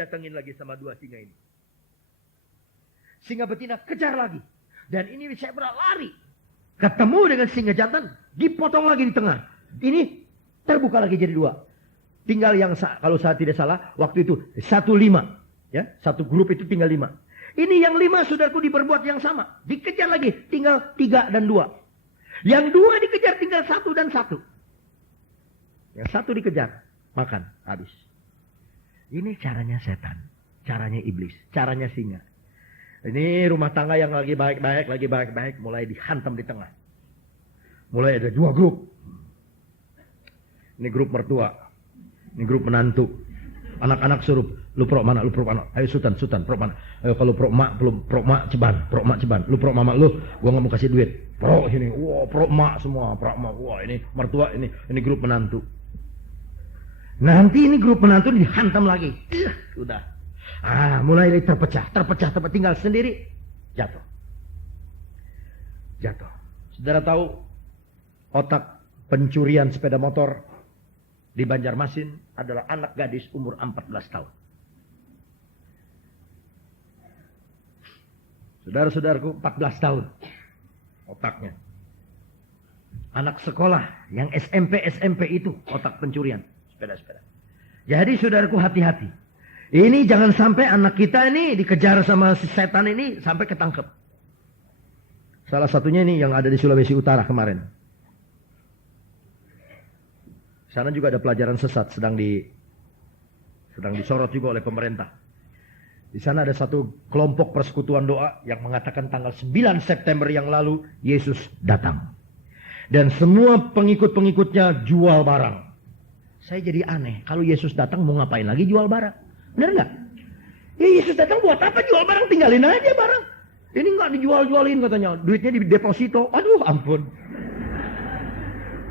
didatengin lagi sama dua singa ini. Singa betina kejar lagi. Dan ini saya berlari. Ketemu dengan singa jantan, dipotong lagi di tengah. Ini terbuka lagi jadi dua. Tinggal yang, kalau saya tidak salah, waktu itu 1-5. Ya, satu grup itu tinggal 5. Ini yang 5 saudaraku diperbuat yang sama. Dikejar lagi, tinggal 3 dan 2. Yang 2 dikejar tinggal 1 dan 1. Yang 1 dikejar, makan, habis. Ini caranya setan, caranya iblis, caranya singa. Ini rumah tangga yang lagi baik-baik, mulai dihantam di tengah. Mulai ada 2 grup. Ini grup mertua, ini grup menantu. Anak-anak suruh, lu prok mana, lu prok mana. Ayo sultan, prok mana. Ayo kalau prok mak, belum prok mak ceban. Lu prok mama lu, gua nggak mau kasih duit. Prok sini, wah prok mak semua, prok mak. Wah ini mertua, ini grup menantu. Nanti ini grup menantu dihantam lagi. Udah. Mulai terpecah, tinggal sendiri, jatuh. Saudara tahu otak pencurian sepeda motor di Banjarmasin adalah anak gadis umur 14 tahun. Saudara-saudaraku 14 tahun otaknya. Anak sekolah yang SMP itu otak pencurian sepeda-sepeda. Jadi saudaraku hati-hati. Ini jangan sampai anak kita ini dikejar sama si setan ini sampai ketangkep. Salah satunya ini yang ada di Sulawesi Utara kemarin. Sana juga ada pelajaran sesat sedang disorot juga oleh pemerintah. Di sana ada satu kelompok persekutuan doa yang mengatakan tanggal 9 September yang lalu Yesus datang. Dan semua pengikut-pengikutnya jual barang. Saya jadi aneh, kalau Yesus datang mau ngapain lagi jual barang? Benar nggak? Ya Yesus datang buat apa jual barang? Tinggalin aja barang. Ini nggak dijual-jualin katanya. Duitnya di deposito. Aduh ampun.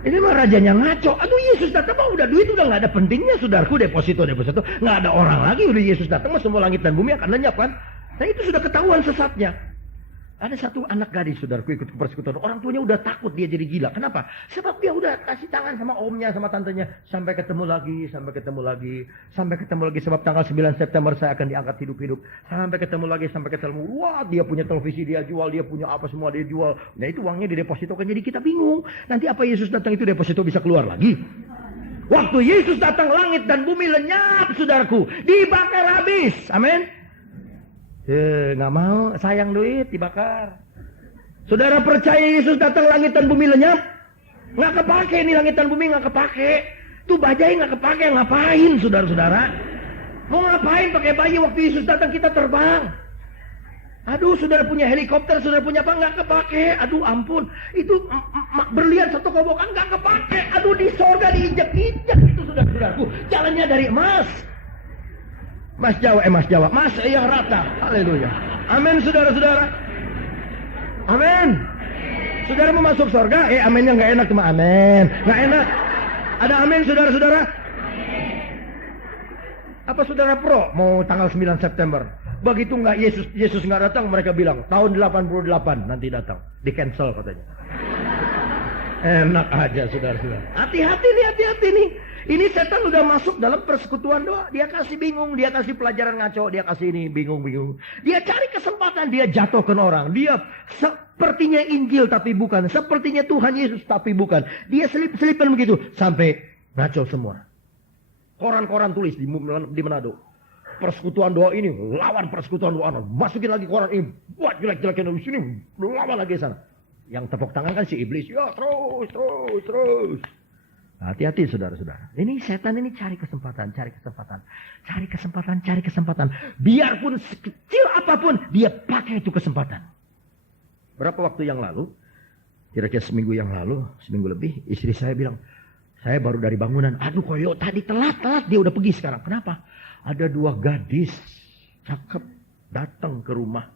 Ini mah rajanya ngaco. Aduh Yesus datang mah udah duit udah nggak ada pentingnya saudaraku, deposito. Nggak ada orang lagi. Udah Yesus datang mah semua langit dan bumi akan lenyap kan. Nah itu sudah ketahuan sesatnya. Ada satu anak gadis saudaraku ikut ke persekutuan. Orang tuanya udah takut dia jadi gila. Kenapa? Sebab dia udah kasih tangan sama omnya, sama tantenya. Sampai ketemu lagi. Sebab tanggal 9 September saya akan diangkat hidup-hidup. Sampai ketemu lagi. Wah dia punya televisi dia jual. Dia punya apa semua dia jual. Nah itu uangnya didepositokan. Jadi kita bingung. Nanti apa Yesus datang itu deposito bisa keluar lagi. Waktu Yesus datang langit dan bumi lenyap saudaraku. Dibakar habis. Amin. Nggak mau, sayang duit dibakar. Saudara percaya Yesus datang langit dan bumi lenyap? Nggak kepake ini langit dan bumi nggak kepake. Tuh bajai nggak kepake, ngapain saudara-saudara? Mau ngapain pakai bayi waktu Yesus datang kita terbang? Aduh saudara punya helikopter, saudara punya apa nggak kepake? Aduh ampun, itu berlian satu kobokan nggak kepake. Aduh di sorga diinjak-injak itu saudara-saudaraku. Jalannya dari emas. Mas Jawa, Mas yang rata. Haleluya. Amin saudara-saudara. Amin. Saudara mau masuk surga? Aminnya nggak enak cuma amin. Nggak enak. Ada amin saudara-saudara? Apa saudara pro mau tanggal 9 September? Begitu nggak Yesus nggak datang, mereka bilang tahun 88 nanti datang. Di cancel katanya. Enak aja saudara-saudara. Hati-hati nih. Ini setan udah masuk dalam persekutuan doa. Dia kasih bingung, dia kasih pelajaran ngaco, dia kasih ini bingung. Dia cari kesempatan, dia jatuhkan orang. Dia sepertinya Injil tapi bukan. Sepertinya Tuhan Yesus tapi bukan. Dia selip-selipan begitu. Sampai ngaco semua. Koran-koran tulis di Manado. Persekutuan doa ini lawan persekutuan doa. Masukin lagi koran ini. Buat jelek-jelekin di sini. Lawan lagi sana. Yang tepuk tangan kan si iblis. Ya terus. Hati-hati saudara-saudara. Ini setan ini cari kesempatan. Biarpun sekecil apapun, dia pakai itu kesempatan. Berapa waktu yang lalu, kira-kira seminggu lebih, istri saya bilang, saya baru dari bangunan. Aduh koyo tadi telat, dia udah pergi sekarang. Kenapa? Ada 2 gadis, cakep, datang ke rumah.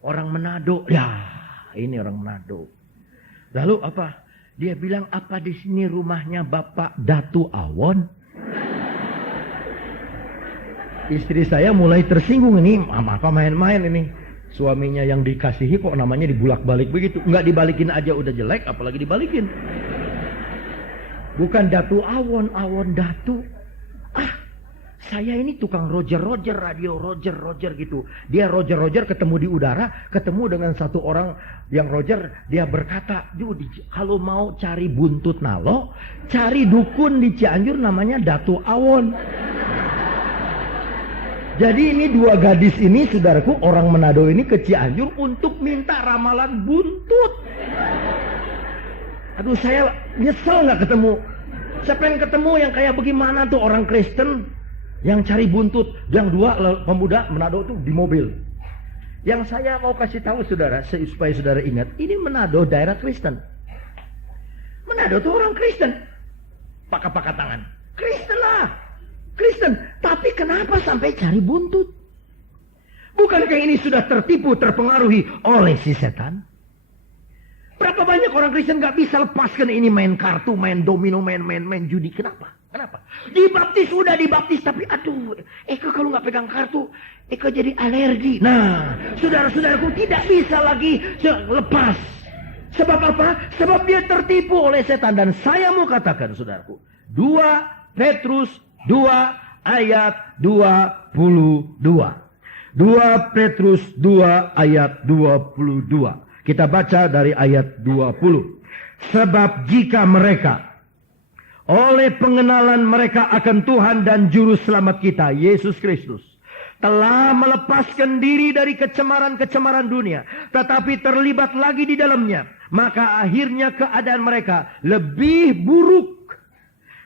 Orang Manado. Ya, ini orang Manado. Lalu apa? Dia bilang, apa di sini rumahnya Bapak Datu Awon? Istri saya mulai tersinggung ini, apa main-main ini? Suaminya yang dikasihi kok namanya dibulak-balik begitu? Nggak dibalikin aja udah jelek, apalagi dibalikin. Bukan Datu Awon, Awon Datu. Saya ini tukang Roger radio, Roger gitu. Dia Roger ketemu di udara, ketemu dengan satu orang yang Roger, dia berkata, kalau mau cari buntut nalo, cari dukun di Cianjur namanya Datu Awon. Jadi ini dua gadis ini, saudaraku, orang Manado ini ke Cianjur untuk minta ramalan buntut. Aduh, saya nyesel nggak ketemu. Saya pengen ketemu yang kayak bagaimana tuh orang Kristen yang cari buntut. Yang dua pemuda Manado tuh di mobil. Yang saya mau kasih tahu saudara, supaya saudara ingat, ini Manado daerah Kristen. Manado tuh orang Kristen. Pakai tangan. Kristen lah. Kristen. Tapi kenapa sampai cari buntut? Bukankah ini sudah tertipu, terpengaruhi oleh si setan? Berapa banyak orang Kristen gak bisa lepaskan ini main kartu, main domino, main judi. Kenapa? Dibaptis, udah dibaptis, tapi aduh, Eka kalau gak pegang kartu, Eka jadi alergi. Nah, saudara-saudaraku tidak bisa lagi lepas. Sebab apa? Sebab dia tertipu oleh setan. Dan saya mau katakan, saudaraku, 2 Petrus 2 ayat 22. 2 Petrus 2 ayat 22. Kita baca dari ayat 20. Sebab jika mereka oleh pengenalan mereka akan Tuhan dan Juru Selamat kita, Yesus Kristus, telah melepaskan diri dari kecemaran-kecemaran dunia, tetapi terlibat lagi di dalamnya, maka akhirnya keadaan mereka lebih buruk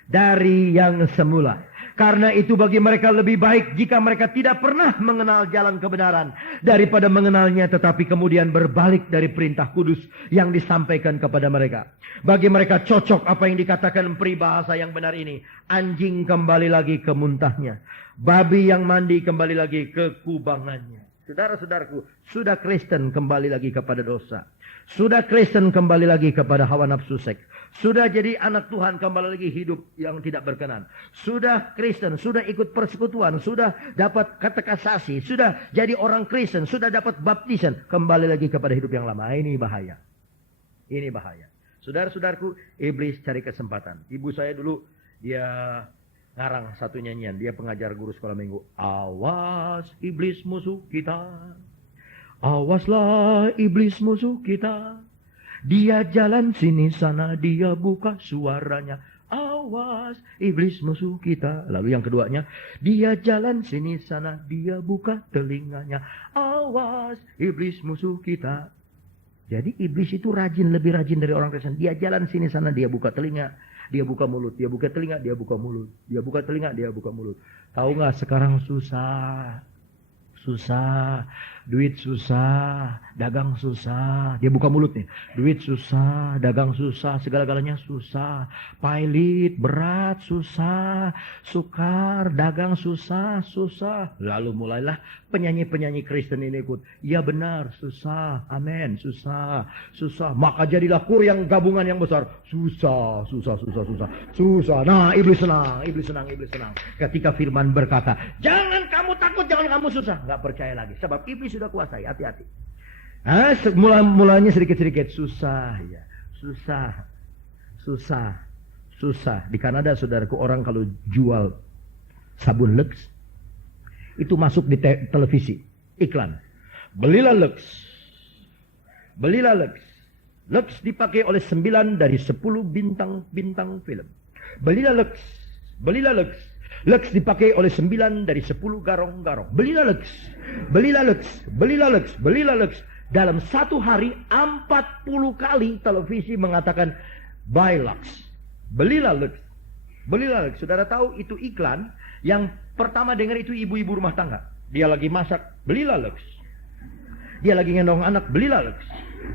dari yang semula. Karena itu bagi mereka lebih baik jika mereka tidak pernah mengenal jalan kebenaran daripada mengenalnya tetapi kemudian berbalik dari perintah kudus yang disampaikan kepada mereka. Bagi mereka cocok apa yang dikatakan peribahasa yang benar ini. Anjing kembali lagi ke muntahnya. Babi yang mandi kembali lagi ke kubangannya. Saudara-saudaraku, sudah Kristen kembali lagi kepada dosa. Sudah Kristen kembali lagi kepada hawa nafsu seks. Sudah jadi anak Tuhan kembali lagi hidup yang tidak berkenan. Sudah Kristen, sudah ikut persekutuan, sudah dapat katekisasi, sudah jadi orang Kristen, sudah dapat baptisan, kembali lagi kepada hidup yang lama. Ini bahaya. Ini bahaya. Saudara-saudaraku, iblis cari kesempatan. Ibu saya dulu, dia ngarang satu nyanyian. Dia pengajar guru sekolah minggu. Awas iblis musuh kita. Awaslah iblis musuh kita. Dia jalan sini sana, dia buka suaranya. Awas iblis musuh kita. Lalu yang keduanya, dia jalan sini sana, dia buka telinganya. Awas iblis musuh kita. Jadi iblis itu rajin, lebih rajin dari orang Kristen. Dia jalan sini sana, dia buka telinga, dia buka mulut, dia buka telinga, dia buka mulut, dia buka telinga, dia buka mulut. Tahu nggak sekarang susah. Susah, duit susah, dagang susah. Dia buka mulut nih. Duit susah, dagang susah, segala-galanya susah. Pailit, berat, susah. Sukar, dagang susah. Lalu mulailah penyanyi-penyanyi Kristen ini ikut. Ya benar, susah. Amin, susah. Maka jadilah kur yang gabungan yang besar. Susah. Nah, iblis senang. Ketika firman berkata, jangan kamu takut, jangan kamu susah. Nggak percaya lagi. Sebab iblis sudah kuasai. Hati-hati. Mulanya sedikit-sedikit. Susah. Di Kanada, saudaraku, orang kalau jual sabun Lux, itu masuk di televisi. Iklan. Belilah Lux. Lux dipakai oleh 9 dari 10 bintang film. Belilah Lux. Lux dipakai oleh 9 dari 10 garong-garong. Belilah Lux. Dalam satu hari 40 kali televisi mengatakan buy Lux. Belilah Lux. Saudara tahu itu iklan yang pertama dengar itu ibu-ibu rumah tangga. Dia lagi masak, belilah Lux. Dia lagi ngendong anak, belilah Lux.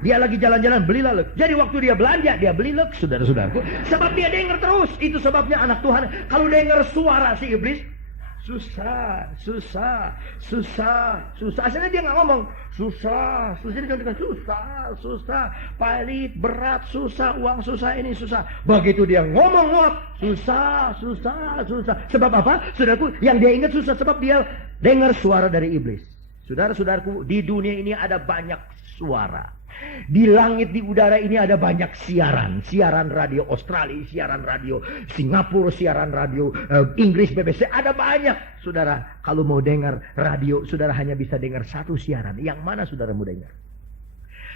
Dia lagi jalan-jalan, belilah Lux. Jadi waktu dia belanja, dia beli Lux, saudara-saudaraku. Sebab dia dengar terus. Itu sebabnya anak Tuhan, kalau dengar suara si iblis, susah. Asalnya dia nggak ngomong, susah. Dia cuma susah. Pailit, berat, susah, uang susah, ini susah. Begitu dia ngomong, susah. Sebab apa? Saudaraku, yang dia ingat susah, sebab dia dengar suara dari iblis. Saudara-saudaraku, di dunia ini ada banyak suara. Di langit, di udara ini ada banyak siaran. Siaran radio Australia, siaran radio Singapura, siaran radio Inggris, BBC. Ada banyak. Saudara, kalau mau dengar radio, saudara hanya bisa dengar satu siaran. Yang mana saudara mau dengar?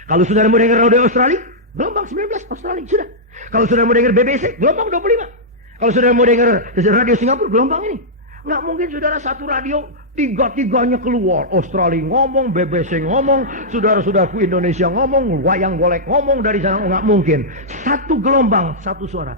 Kalau saudara mau dengar radio Australia, gelombang 19 Australia, sudah. Kalau saudara mau dengar BBC, gelombang 25. Kalau saudara mau dengar radio Singapura, gelombang ini. Nggak mungkin saudara satu radio tiga-tiganya keluar. Australia ngomong, BBC ngomong, saudara-saudaraku Indonesia ngomong, wayang golek ngomong, dari sana nggak mungkin. Satu gelombang, satu suara.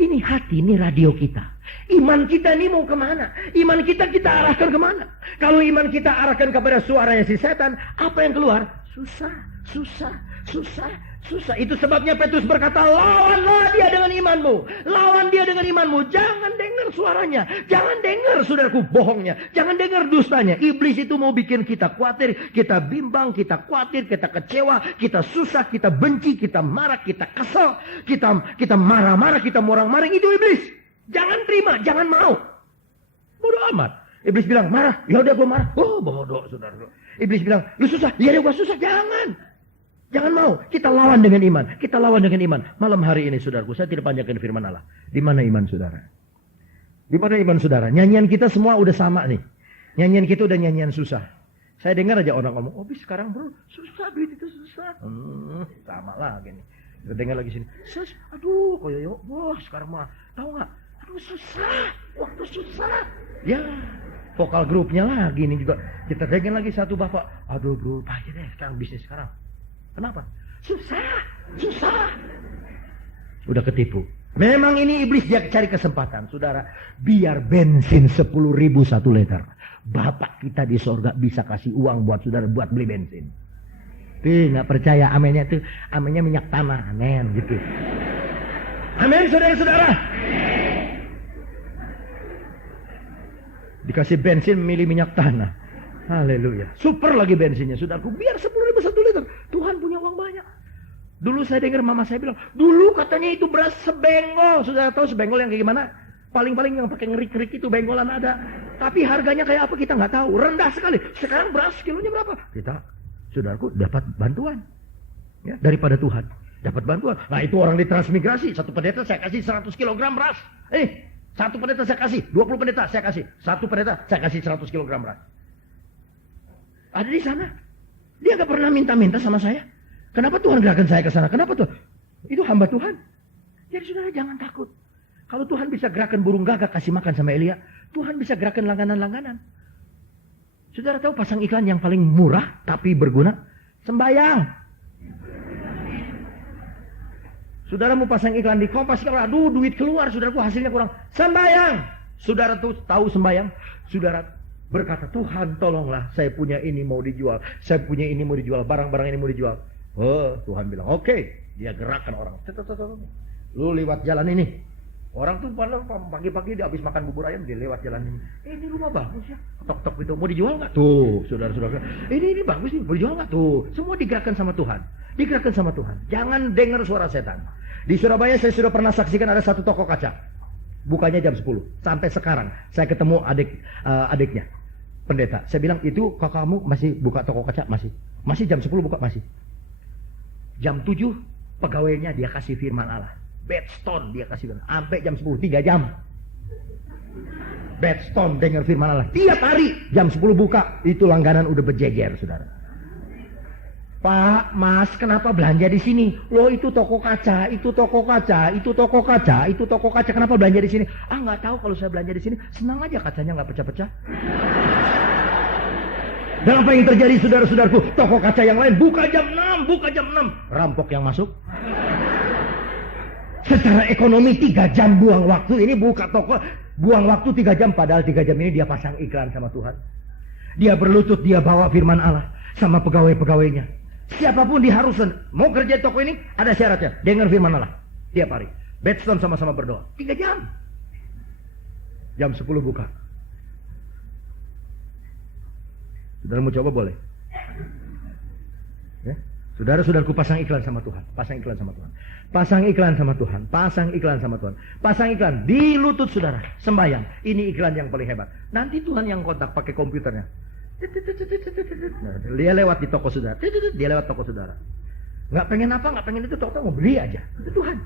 Ini hati, ini radio kita. Iman kita ini mau kemana? Iman kita arahkan kemana? Kalau iman kita arahkan kepada suaranya si setan, apa yang keluar? Susah, susah, susah, susah. Itu sebabnya Petrus berkata, lawanlah dia dengan imanmu. Lawan dia dengan imanmu. Jangan dengar suaranya. Jangan dengar, saudaraku, bohongnya. Jangan dengar dustanya. Iblis itu mau bikin kita khawatir, kita bimbang, kita khawatir, kita kecewa, kita susah, kita benci, kita marah, kita kesel, kita marah-marah, kita morang-maring. Itu iblis. Jangan terima, jangan mau. Bodoh amat. Iblis bilang, marah. Ya udah gue marah. Oh, bodoh, saudara. Iblis bilang, lu susah. Ya udah gue susah. Jangan mau. Kita lawan dengan iman. Kita lawan dengan iman. Malam hari ini, saudaraku, saya tidak panjangkan firman Allah. Di mana iman saudara? Di mana iman saudara? Nyanyian kita semua udah sama nih. Nyanyian kita udah nyanyian susah. Saya dengar aja orang ngomong, oh bis sekarang bro, susah, duit itu susah. Sama lagi nih. Kita dengar lagi sini. Aduh, koyo, wah sekarang mah, tahu nggak? Aduh susah, waktu susah. Ya, vokal grupnya lagi nih juga. Kita dengar lagi satu bapak, aduh bro, aja deh sekarang bisnis sekarang. Kenapa? Susah. Udah ketipu. Memang ini iblis dia cari kesempatan, saudara. Biar bensin 10.000 1 liter. Bapak kita di sorga bisa kasih uang buat saudara buat beli bensin. Nggak percaya amennya tuh, amennya minyak tanah, amen gitu. Amin, saudara-saudara. Dikasih bensin milih minyak tanah. Haleluya. Super lagi bensinnya, saudaraku. Biar 10.000 1 liter. Tuhan punya uang banyak. Dulu saya dengar mama saya bilang, dulu katanya itu beras sebengol. Saudara tahu sebengol yang kayak gimana? Paling-paling yang pakai ngerik-ngerik itu benggolan ada. Tapi harganya kayak apa kita nggak tahu. Rendah sekali. Sekarang beras kilonya berapa? Kita, saudaraku, dapat bantuan. Ya, daripada Tuhan. Dapat bantuan. Nah itu orang di transmigrasi. Satu pendeta saya kasih 100 kilogram beras. Satu pendeta saya kasih. 20 pendeta saya kasih. Satu pendeta saya kasih 100 kilogram beras. Ada di sana. Dia nggak pernah minta-minta sama saya. Kenapa Tuhan gerakan saya ke sana? Kenapa Tuhan? Itu hamba Tuhan. Jadi saudara jangan takut. Kalau Tuhan bisa gerakan burung gagak kasih makan sama Elia, Tuhan bisa gerakan langganan-langganan. Saudara tahu pasang iklan yang paling murah tapi berguna? Sembayang. Saudara mau pasang iklan di Kompas, aduh duit keluar, saudaraku hasilnya kurang. Sembayang. Saudara tuh tahu sembayang? Saudara berkata, Tuhan tolonglah, saya punya ini mau dijual, saya punya ini mau dijual, barang-barang ini mau dijual. Oh, Tuhan bilang, oke. Dia gerakkan orang. Lu lewat jalan ini. Orang tuh pagi-pagi dia habis makan bubur ayam, dia lewat jalan ini. Ini rumah bagus ya. Tok-tok itu, mau dijual nggak? Tuh, saudara-saudara. Ini bagus nih, mau dijual nggak? Tuh, semua digerakkan sama Tuhan. Digerakkan sama Tuhan. Jangan dengar suara setan. Di Surabaya saya sudah pernah saksikan ada satu toko kaca. Bukanya jam 10. Sampai sekarang saya ketemu adiknya. Pendeta. Saya bilang, itu kakakmu masih buka toko kaca? Masih. Masih jam 10 buka? Masih. Jam 7 pegawainya dia kasih firman Allah. Bedstone dia kasih firman. Sampai jam 10, 3 jam. Bedstone dengar firman Allah. Tiap hari jam 10 buka. Itu langganan udah berjejer, saudara. Pak, Mas, kenapa belanja di sini? Loh itu toko kaca, itu toko kaca, itu toko kaca, itu toko kaca. Kenapa belanja di sini? Ah nggak tahu kalau saya belanja di sini. Senang aja kacanya nggak pecah-pecah. Dan apa yang terjadi saudara-saudaraku? Toko kaca yang lain buka jam 6, buka jam 6. Rampok yang masuk. Secara ekonomi 3 jam buang waktu. Ini buka toko, buang waktu 3 jam. Padahal 3 jam ini dia pasang iklan sama Tuhan. Dia berlutut, dia bawa firman Allah sama pegawai-pegawainya. Siapapun diharuskan mau kerja di toko ini ada syaratnya. Dengar firman Allah tiap hari. Bedstone sama-sama berdoa 3 jam. Jam 10 buka. Saudara mau coba boleh? Ya? Saudara-saudaraku pasang iklan sama Tuhan. Pasang iklan sama Tuhan. Pasang iklan sama Tuhan. Pasang iklan sama Tuhan. Pasang iklan di lutut saudara. Sembayang. Ini iklan yang paling hebat. Nanti Tuhan yang kontak pakai komputernya. Dia lewat di toko saudara. Dia lewat toko saudara. Nggak pengen apa, nggak pengen itu, tahu-tahu mau beli aja. Itu Tuhan.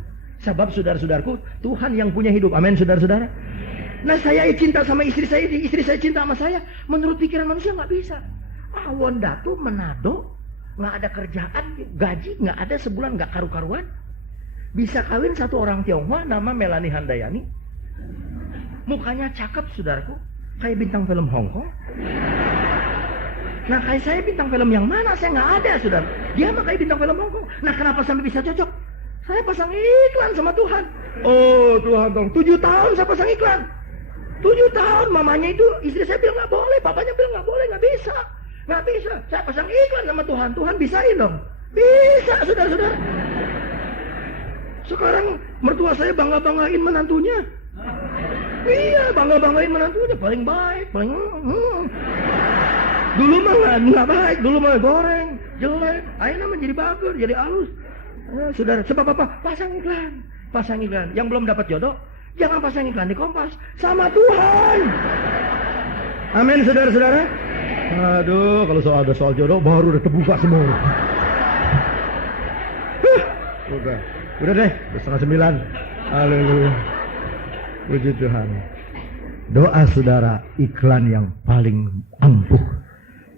Sebab saudara-saudaraku, Tuhan yang punya hidup. Amin, saudara-saudara. Nah, saya cinta sama istri saya cinta sama saya. Menurut pikiran manusia nggak bisa. Awon datu Manado, nggak ada kerjaan, gaji nggak ada, sebulan nggak karu-karuan. Bisa kawin satu orang Tionghoa, nama Melanie Handayani. Mukanya cakep, saudaraku, kayak bintang film Hong Kong. Nah, kayak saya bintang film yang mana? Saya nggak ada, saudara. Dia mah kayak bintang film Hong Kong. Nah, kenapa sampai bisa cocok? Saya pasang iklan sama Tuhan. Oh, Tuhan dong. 7 tahun saya pasang iklan. 7 tahun. Mamanya itu, istri saya bilang nggak boleh. Papanya bilang nggak boleh, nggak bisa. Nggak bisa. Saya pasang iklan sama Tuhan. Tuhan bisain dong. Bisa, saudara-saudara. Sekarang mertua saya bangga-banggain menantunya. Iya, bangga-banggain menantunya. Paling baik, paling... Dulu mah nggak baik, dulu mah goreng, jelek. Akhirnya menjadi bagus, jadi halus. Saudara, sebab apa? Pasang iklan. Yang belum dapat jodoh, jangan pasang iklan di Kompas, sama Tuhan. Amin, saudara-saudara. Aduh, kalau ada soal jodoh baru udah terbuka semua. Udah deh, udah 8:30. Haleluya. Puji Tuhan. Doa saudara, iklan yang paling ampuh.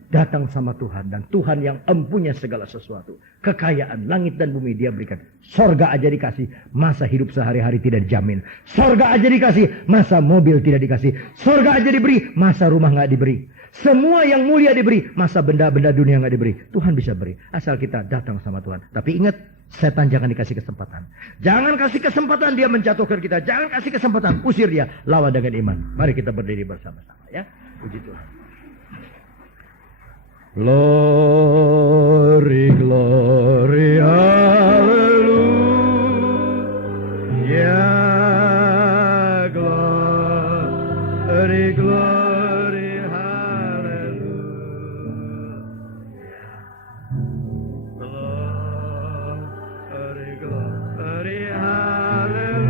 Datang sama Tuhan, dan Tuhan yang empunya segala sesuatu. Kekayaan langit dan bumi dia berikan. Sorga aja dikasih, masa hidup sehari-hari tidak dijamin. Sorga aja dikasih, masa mobil tidak dikasih. Sorga aja diberi, masa rumah gak diberi. Semua yang mulia diberi, masa benda-benda dunia gak diberi. Tuhan bisa beri, asal kita datang sama Tuhan. Tapi ingat, setan jangan dikasih kesempatan. Jangan kasih kesempatan dia menjatuhkan kita. Jangan kasih kesempatan, usir dia. Lawan dengan iman. Mari kita berdiri bersama-sama ya. Puji Tuhan. Glory, glory, hallelujah. Glory, glory, hallelujah. Glory, glory, hallelujah.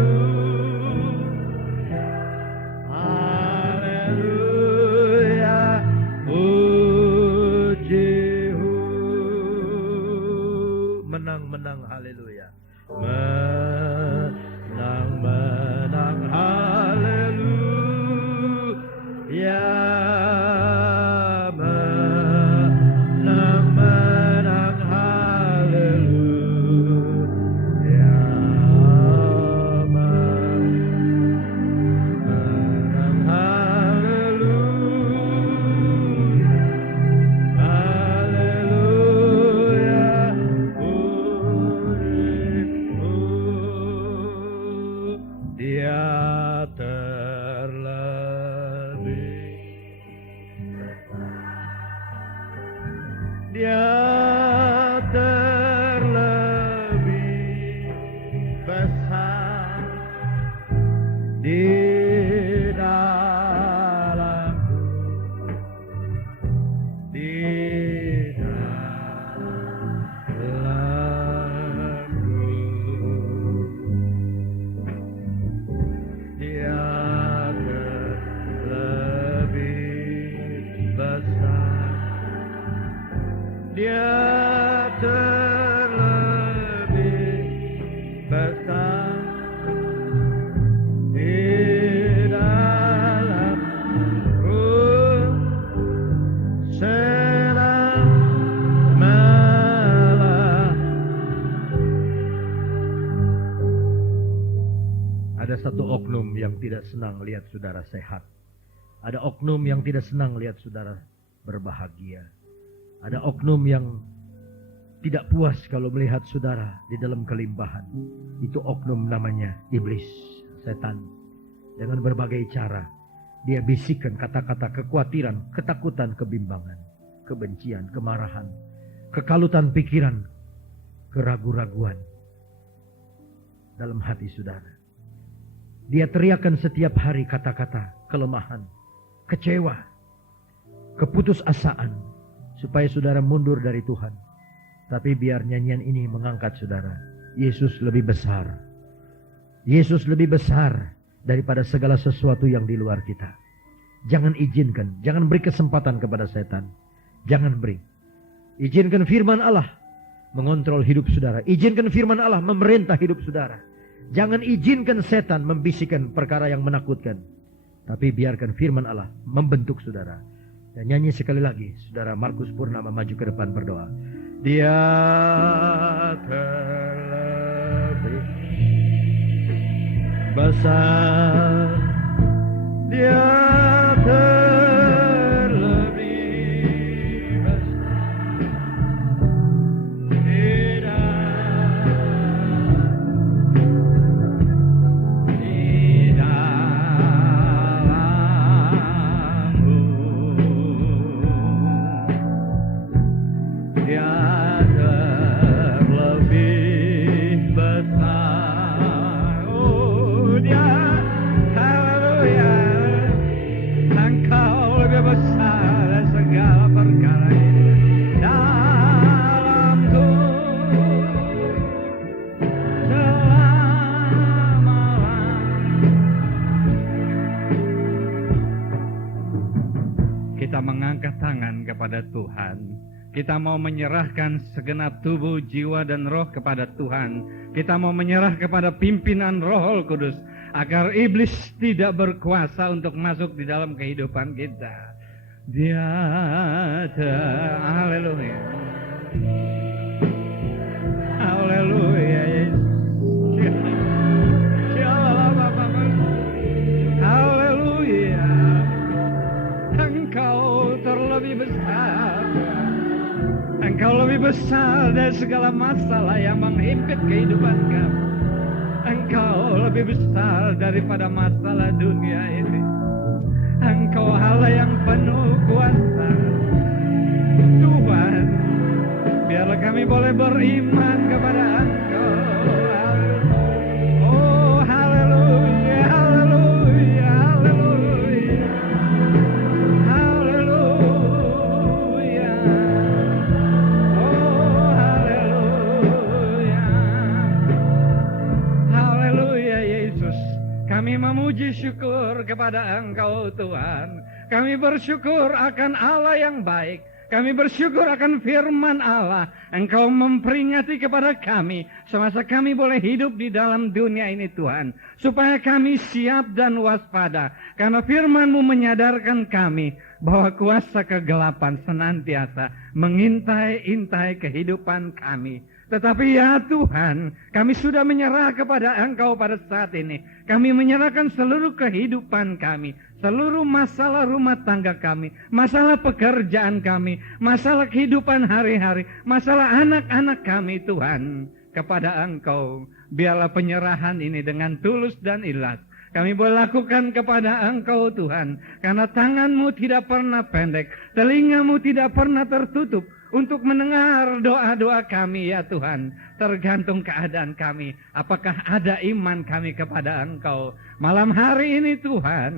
Hallelujah. Menang, haleluya. Menang, haleluya. Menang, haleluya. Menang, haleluya. Dia terlebih, dia terlebih besar di dalamku, di Dia terlebih besar di dalamku, selama. Ada satu oknum yang tidak senang lihat saudara sehat. Ada oknum yang tidak senang lihat saudara berbahagia. Ada oknum yang tidak puas kalau melihat saudara di dalam kelimbahan. Itu oknum namanya iblis, setan. Dengan berbagai cara dia bisikkan kata-kata kekhawatiran, ketakutan, kebimbangan, kebencian, kemarahan, kekalutan pikiran, keraguan-raguan dalam hati saudara. Dia teriakkan setiap hari kata-kata kelemahan, kecewa, keputusasaan, supaya saudara mundur dari Tuhan. Tapi biar nyanyian ini mengangkat saudara. Yesus lebih besar. Yesus lebih besar daripada segala sesuatu yang di luar kita. Jangan izinkan, jangan beri kesempatan kepada setan. Jangan beri. Izinkan firman Allah mengontrol hidup saudara. Izinkan firman Allah memerintah hidup saudara. Jangan izinkan setan membisikkan perkara yang menakutkan. Tapi biarkan firman Allah membentuk saudara. Dan nyanyi sekali lagi, saudara Markus Purnama maju ke depan berdoa. Dia terlebih besar, dia terlebih besar, di dalammu, dia terlebih besar. Oh, dia, haleluya, Engkau lebih besar dari segala perkara dalamku selama-lamanya. Kita mengangkat tangan kepada Tuhan. Kita mau menyerahkan segenap tubuh, jiwa, dan roh kepada Tuhan. Kita mau menyerah kepada pimpinan Roh Kudus agar iblis tidak berkuasa untuk masuk di dalam kehidupan kita. Dia, haleluya, haleluya, haleluya. Engkau terlebih besar. Engkau lebih besar dari segala masalah yang menghimpit kehidupan kami. Engkau lebih besar daripada masalah dunia ini. Engkau Allah yang penuh kuasa. Tuhan, biarlah kami boleh beriman kepada Engkau. Oh, haleluya, haleluya, haleluya, haleluya. Oh, haleluya, haleluya Yesus. Kami memuji syukur kepada Engkau Tuhan. Kami bersyukur akan Allah yang baik. Kami bersyukur akan firman Allah. Engkau memperingati kepada kami semasa kami boleh hidup di dalam dunia ini Tuhan. Supaya kami siap dan waspada. Karena firman-Mu menyadarkan kami bahwa kuasa kegelapan senantiasa mengintai-intai kehidupan kami. Tetapi ya Tuhan, kami sudah menyerah kepada Engkau pada saat ini. Kami menyerahkan seluruh kehidupan kami, seluruh masalah rumah tangga kami, masalah pekerjaan kami, masalah kehidupan hari-hari, masalah anak-anak kami Tuhan, kepada Engkau. Biarlah penyerahan ini dengan tulus dan ikhlas kami boleh lakukan kepada Engkau Tuhan. Karena tangan-Mu tidak pernah pendek, telinga-Mu tidak pernah tertutup untuk mendengar doa-doa kami ya Tuhan. Tergantung keadaan kami, apakah ada iman kami kepada Engkau. Malam hari ini Tuhan,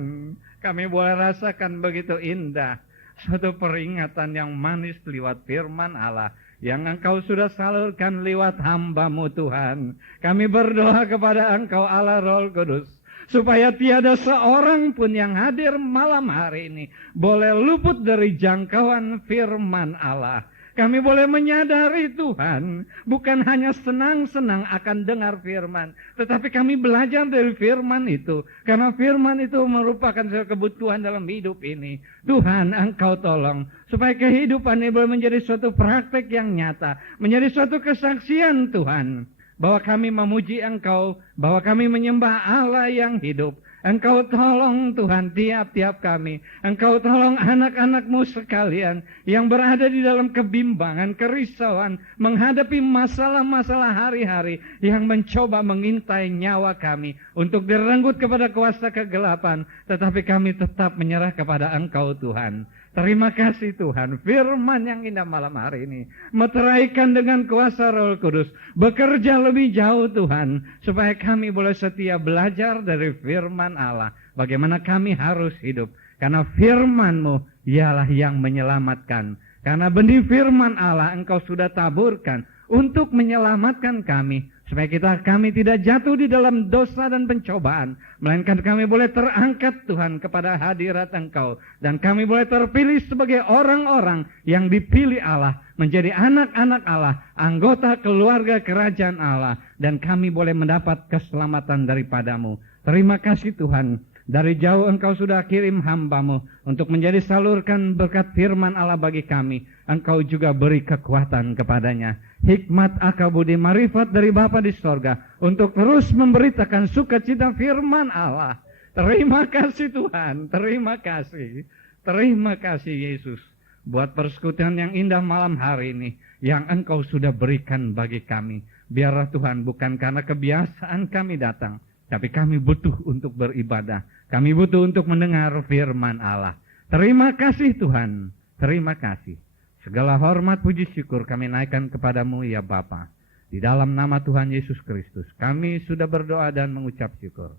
kami boleh rasakan begitu indah suatu peringatan yang manis lewat firman Allah yang Engkau sudah salurkan lewat hamba-Mu Tuhan. Kami berdoa kepada Engkau Allah Roh Kudus, supaya tiada seorang pun yang hadir malam hari ini boleh luput dari jangkauan firman Allah. Kami boleh menyadari Tuhan, bukan hanya senang-senang akan dengar firman, tetapi kami belajar dari firman itu. Karena firman itu merupakan kebutuhan dalam hidup ini. Tuhan, Engkau tolong, supaya kehidupan ini boleh menjadi suatu praktek yang nyata, menjadi suatu kesaksian Tuhan, bahwa kami memuji Engkau, bahwa kami menyembah Allah yang hidup. Engkau tolong Tuhan tiap-tiap kami. Engkau tolong anak-anak-Mu sekalian yang berada di dalam kebimbangan, kerisauan, menghadapi masalah-masalah hari-hari yang mencoba mengintai nyawa kami untuk direnggut kepada kuasa kegelapan. Tetapi kami tetap menyerah kepada Engkau Tuhan. Terima kasih Tuhan, firman yang indah malam hari ini meteraikan dengan kuasa Roh Kudus, bekerja lebih jauh Tuhan, supaya kami boleh setia belajar dari firman Allah, bagaimana kami harus hidup, karena firman-Mu ialah yang menyelamatkan. Karena benih firman Allah Engkau sudah taburkan untuk menyelamatkan kami, supaya kami tidak jatuh di dalam dosa dan pencobaan, melainkan kami boleh terangkat Tuhan kepada hadirat Engkau, dan kami boleh terpilih sebagai orang-orang yang dipilih Allah, menjadi anak-anak Allah, anggota keluarga kerajaan Allah, dan kami boleh mendapat keselamatan daripadamu. Terima kasih Tuhan, dari jauh Engkau sudah kirim hamba-Mu untuk menjadi salurkan berkat firman Allah bagi kami. Engkau juga beri kekuatan kepadanya, hikmat, akal budi, marifat dari Bapa di sorga, untuk terus memberitakan sukacita firman Allah. Terima kasih Tuhan, terima kasih. Terima kasih Yesus, buat persekutuan yang indah malam hari ini, yang Engkau sudah berikan bagi kami. Biarlah Tuhan, bukan karena kebiasaan kami datang, tapi kami butuh untuk beribadah. Kami butuh untuk mendengar firman Allah. Terima kasih Tuhan, terima kasih. Segala hormat, puji, syukur kami naikkan kepadamu ya Bapa. Di dalam nama Tuhan Yesus Kristus, kami sudah berdoa dan mengucap syukur.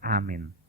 Amin.